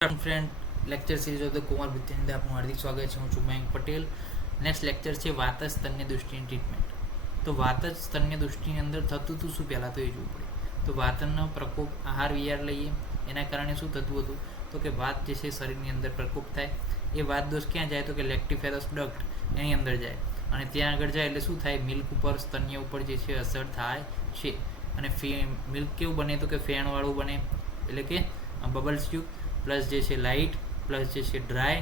Friend, lecture series of the Kumar બુદ્ધિની અંદર આપનું હાર્દિક સ્વાગત છે. હું છું મયંક પટેલ. નેક્સ્ટ લેક્ચર છે વાત જ સ્તન્ય દૃષ્ટિની ટ્રીટમેન્ટ. તો વાત જ સ્તન્ય દૃષ્ટિની અંદર થતું હતું શું, પહેલાં તો એ જોવું પડે. તો વાતનો પ્રકોપ આહાર વિહાર લઈએ, એના કારણે શું થતું હતું તો કે વાત જે છે શરીરની અંદર પ્રકોપ થાય. એ વાત દોષ ક્યાં જાય તો કે લેક્ટિફેરસ ડક્ટ એની અંદર જાય, અને ત્યાં આગળ જાય એટલે શું થાય, મિલ્ક ઉપર સ્તન્ય ઉપર જે છે અસર થાય છે. અને મિલ્ક કેવું બને તો કે ફેણવાળું બને, એટલે કે બબલ્સ ટ્યુબ પ્લસ જે છે લાઇટ પ્લસ જે છે ડ્રાય,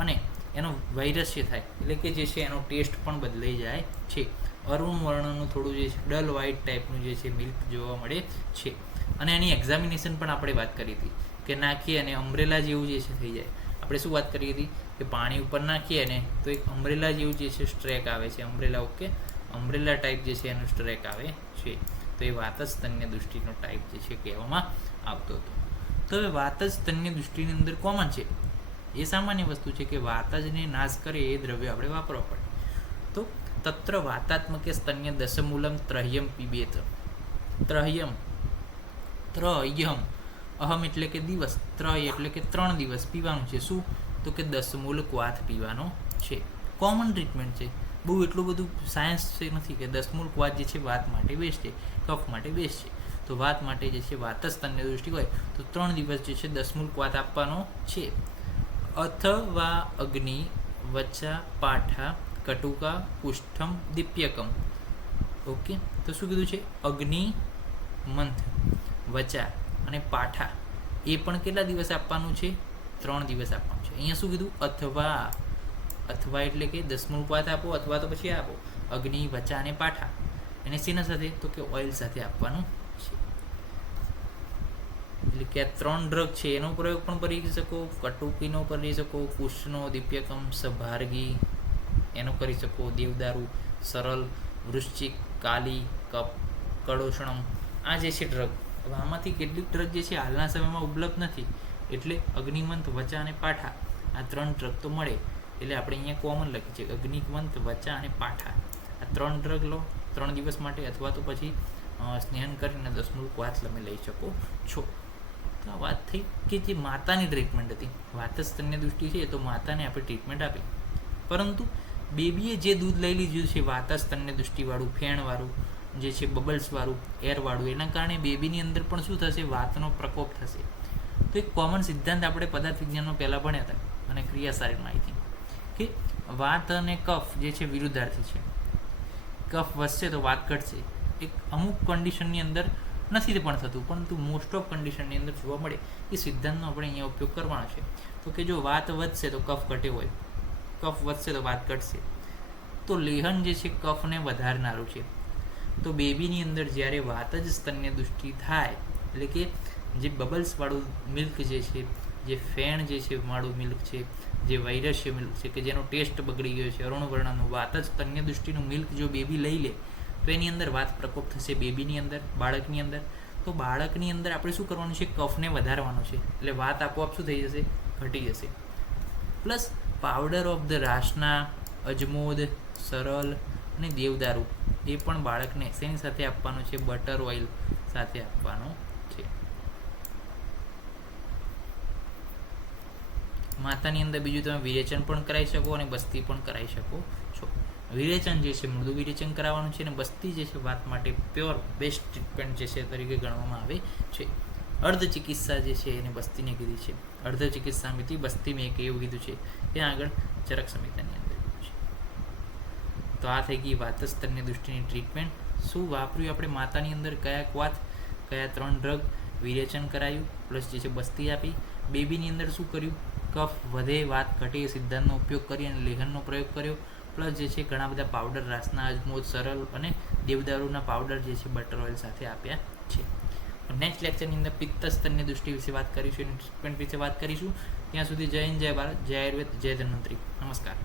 અને એનો વૈરસ્ય થાય, એટલે કે જે છે એનો ટેસ્ટ પણ બદલાઈ જાય છે. અરુણ વર્ણનું થોડું જે છે ડલ વ્હાઇટ ટાઈપનું જે છે મિલ્ક જોવા મળે છે. અને એની એક્ઝામિનેશન પણ આપણે વાત કરી હતી કે નાખીએ અને અમ્બ્રેલા જેવું જે છે થઈ જાય. આપણે શું વાત કરી હતી કે પાણી ઉપર નાખીએ ને તો એક અમ્બ્રેલા જેવું જે છે સ્ટ્રેક આવે છે, અમ્બ્રેલા, ઓકે, અમ્બ્રેલા ટાઈપ જે છે એનું સ્ટ્રેક આવે છે. તો એ વાત જ સ્તન્ય દૃષ્ટિનો ટાઈપ જે છે કહેવામાં આવતો હતો. તો હવે વાત જ સ્તન્ય દૃષ્ટિની અંદર કોમન છે, એ સામાન્ય વસ્તુ છે કે વાત જને નાશ કરે એ દ્રવ્ય આપણે વાપરવા પડે. તો તત્ર વાતાત્મકે સ્તન્ય દશમૂલમ ત્રહ્યમ પીબેત. ત્રહ્યમ અહમ એટલે કે દિવસ, ત્રય એટલે કે 3 દિવસ પીવાનું છે. શું તો કે દશમૂલ ક્વાથ પીવાનો છે. કોમન ટ્રીટમેન્ટ છે, બહુ એટલું બધું સાયન્સ છે નથી કે દશમૂલ ક્વાથ જે છે વાત માટે બેસ્ટ છે, કફ માટે બેસ્ટ છે. તો વાત માટે જે છે વાત જ સ્તન્ય દૃષ્ટિ હોય તો 3 દિવસ જે છે દશમૂલ ક્વાથ આપવાનો છે. અથવા અગ્નિ વચા પાઠા કટુકા કુષ્ઠમ દીપ્યકમ. ઓકે, તો શું કીધું છે, અગ્નિ મંથ વચા અને પાઠા એ પણ કેટલા દિવસ આપવાનું છે, 3 દિવસ આપવાનું છે. અહીંયા શું કીધું, અથવા એટલે કે દશમૂલ ક્વાથ આપો, અથવા તો પછી આપો અગ્નિ વચા અને પાઠા. એને શેના સાથે તો કે ઓઇલ સાથે આપવાનું છે. એટલે કે આ 3 ડ્રગ છે એનો પ્રયોગ પણ કરી શકો, કટુકીનો કરી શકો, કુશનો, દીપ્યકમ, સભાર્ગી એનો કરી શકો, દેવદારુ, સરળ, વૃશ્ચિક, કાલી, કપ, કડોષણમ, આ જે છે ડ્રગ. હવે આમાંથી કેટલીક ડ્રગ જે છે હાલના સમયમાં ઉપલબ્ધ નથી, એટલે અગ્નિમંત, વચા અને પાઠા આ 3 ડ્રગ તો મળે. એટલે આપણે અહીંયા કોમન લખી છે અગ્નિમંત, વચા અને પાઠા. આ 3 ડ્રગ લો 3 દિવસ માટે, અથવા તો પછી સ્નેહન કરીને દશમૂલ ક્વાથ તમે લઈ શકો છો. તો આ વાત થઈ કે જે માતાની ટ્રીટમેન્ટ હતી. વાત જ સ્તન્ય દૃષ્ટિ છે તો માતાને આપણે ટ્રીટમેન્ટ આપી, પરંતુ બેબીએ જે દૂધ લઈ લીધું છે વાત જ સ્તન્ય દૃષ્ટિવાળું, ફેણવાળું જે છે, બબલ્સવાળું, એરવાળું, એના કારણે બેબીની અંદર પણ શું થશે, વાતનો પ્રકોપ થશે. તો એક કોમન સિદ્ધાંત આપણે પદાર્થ વિજ્ઞાનમાં પહેલાં ભણ્યા હતા અને ક્રિયાશારીમાં આવી હતી કે વાત અને કફ જે છે વિરુદ્ધાર્થી છે. કફ વધશે તો વાત ઘટશે. એક અમુક કન્ડિશનની અંદર નથી પણ થતું, પરંતુ મોસ્ટ ઓફ કન્ડિશનની અંદર જોવા મળે. એ સિદ્ધાંતનો આપણે અહીંયા ઉપયોગ કરવાનો છે. તો કે જો વાત વધશે તો કફ ઘટે હોય, કફ વધશે તો વાત ઘટશે. તો લેહન જે છે કફને વધારનારું છે. તો બેબીની અંદર જ્યારે વાત જ સ્તન્ય દૃષ્ટિ થાય, એટલે કે જે બબલ્સવાળું મિલ્ક જે છે, જે ફેણ જે છે વાળું મિલ્ક છે, જે વૈરસ્ય મિલ્ક છે કે જેનો ટેસ્ટ બગડી ગયો છે, અરુણ વર્ણનું વાત જ સ્તન્ય દૃષ્ટિનું મિલ્ક જો બેબી લઈ લે તો એની અંદર વાત પ્રકોપ થશે બેબીની અંદર, બાળકની અંદર. તો બાળકની અંદર આપણે શું કરવાનું છે, કફને વધારવાનો છે, એટલે વાત આપોઆપ શું થઈ જશે, ઘટી જશે. પ્લસ પાવડર ઓફ ધ રાસના, અજમોદ, સરળ અને દેવદારુ એ પણ બાળકને શેની સાથે આપવાનું છે, બટર ઓઇલ સાથે આપવાનું છે. માતાની અંદર બીજું તમે વિરેચન પણ કરાવી શકો અને બસ્તી પણ કરાવી શકો છો. વિરેચન જે છે મૃદુ વિરેચન કરાવવાનું છે, અને બસ્તી જે છે વાત માટે પ્યોર બેસ્ટ ટ્રીટમેન્ટ જે છે તરીકે ગણવામાં આવે છે. અર્ધ ચિકિત્સા જે છે એને બસ્તીને કીધી છે. અર્ધ ચિકિત્સા મિતિ બસ્તી મેં એક એવું કીધું છે, ત્યાં આગળ ચરક સંહિતાની અંદર કીધું છે. તો આ થઈ ગઈ વાત સ્તન્ય દૃષ્ટિની ટ્રીટમેન્ટ. શું વાપર્યું આપણે માતાની અંદર, કયા ક્વાથ, કયા 3 ડ્રગ, વિરેચન કરાયું, પ્લસ જે છે બસ્તી આપી. બેબીની અંદર શું કર્યું, કફ વધે વાત ઘટે સિદ્ધાંતનો ઉપયોગ કરી અને લેહનનો પ્રયોગ કર્યો. પ્લસ જે છે ઘણા બધા પાવડર, રાસના, અજમોદ, સરળ અને દેવદારુના પાવડર જે છે બટર ઓઇલ સાથે આપ્યા છે. નેક્સ્ટ લેક્ચરની અંદર પિત્ત સ્તન્ય દૃષ્ટિ વિશે વાત કરીશું અને ટ્રીટમેન્ટ વિશે વાત કરીશું. ત્યાં સુધી જય હિન્દ, જય ભારત, જય આયુર્વેદ, જય ધન્વંતરી. નમસ્કાર.